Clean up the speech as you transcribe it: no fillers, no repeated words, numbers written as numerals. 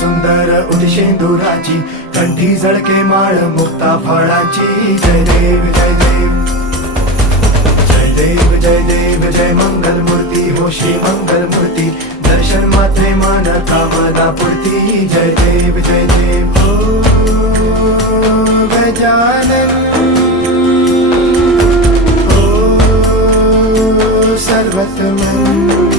सुंदर उदिशेंदुराची, कंठी झळके माळ मुक्ता फळाची. जय देव जय देव जय देव जय देव जय मंगल मूर्ती हो श्री मंगल मूर्ती. दर्शन मात्रे मन कामना पूर्ती. जय देव जय देव. ओ गजानन ओ सर्वतमन